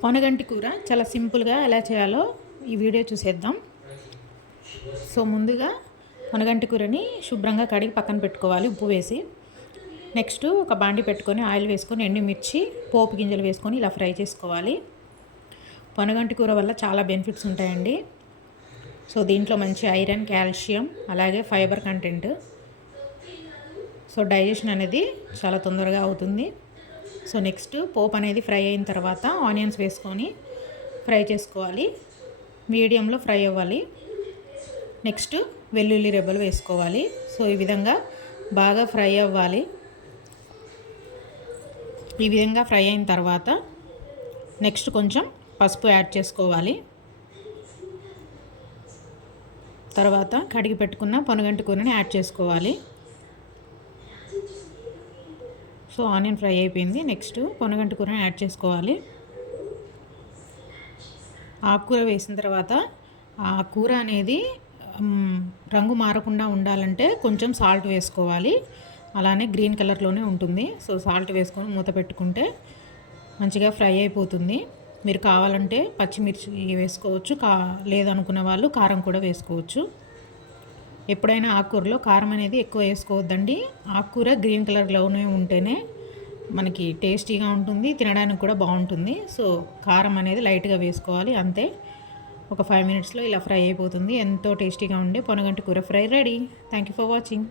పొనగంటి కూర చాలా సింపుల్గా ఎలా చేయాలో ఈ వీడియో చూసేద్దాం. సో ముందుగా పొనగంటి కూరని శుభ్రంగా కడిగి పక్కన పెట్టుకోవాలి ఉప్పు వేసి. నెక్స్ట్ ఒక బాండి పెట్టుకొని ఆయిల్ వేసుకొని ఎండుమిర్చి పోపు గింజలు వేసుకొని ఇలా ఫ్రై చేసుకోవాలి. పొనగంటి కూర వల్ల చాలా బెనిఫిట్స్ ఉంటాయండి. సో దీంట్లో మంచి ఐరన్ కాల్షియం అలాగే ఫైబర్ కంటెంట్. సో డైజెషన్ అనేది చాలా తొందరగా అవుతుంది. సో నెక్స్ట్ పోప్ అనేది ఫ్రై అయిన తర్వాత ఆనియన్స్ వేసుకొని ఫ్రై చేసుకోవాలి. మీడియంలో ఫ్రై అవ్వాలి. నెక్స్ట్ వెల్లుల్లి రెబ్బలు వేసుకోవాలి. సో ఈ విధంగా బాగా ఫ్రై అవ్వాలి. ఈ విధంగా ఫ్రై అయిన తర్వాత నెక్స్ట్ కొంచెం పసుపు యాడ్ చేసుకోవాలి. తర్వాత కడిగి పెట్టుకున్న పొనగంటి కూరని యాడ్ చేసుకోవాలి. సో ఆనియన్ ఫ్రై అయిపోయింది. నెక్స్ట్ పొనగంటి కూరని యాడ్ చేసుకోవాలి. ఆకుకూర వేసిన తర్వాత ఆ కూర అనేది రంగు మారకుండా ఉండాలంటే కొంచెం సాల్ట్ వేసుకోవాలి. అలానే గ్రీన్ కలర్లోనే ఉంటుంది. సో సాల్ట్ వేసుకొని మూత పెట్టుకుంటే మంచిగా ఫ్రై అయిపోతుంది. మీరు కావాలంటే పచ్చిమిర్చి వేసుకోవచ్చు. కా లేదనుకున్న వాళ్ళు కారం కూడా వేసుకోవచ్చు. ఎప్పుడైనా ఆకుకూరలో కారం అనేది ఎక్కువ వేసుకోవద్దండి. ఆకుకూర గ్రీన్ కలర్లోనే ఉంటేనే మనకి టేస్టీగా ఉంటుంది తినడానికి కూడా బాగుంటుంది. సో కారం అనేది లైట్గా వేసుకోవాలి అంతే. ఒక ఫైవ్ మినిట్స్లో ఇలా ఫ్రై అయిపోతుంది. ఎంతో టేస్టీగా ఉండే పొనగంటి కూర fry ready. Thank you for watching.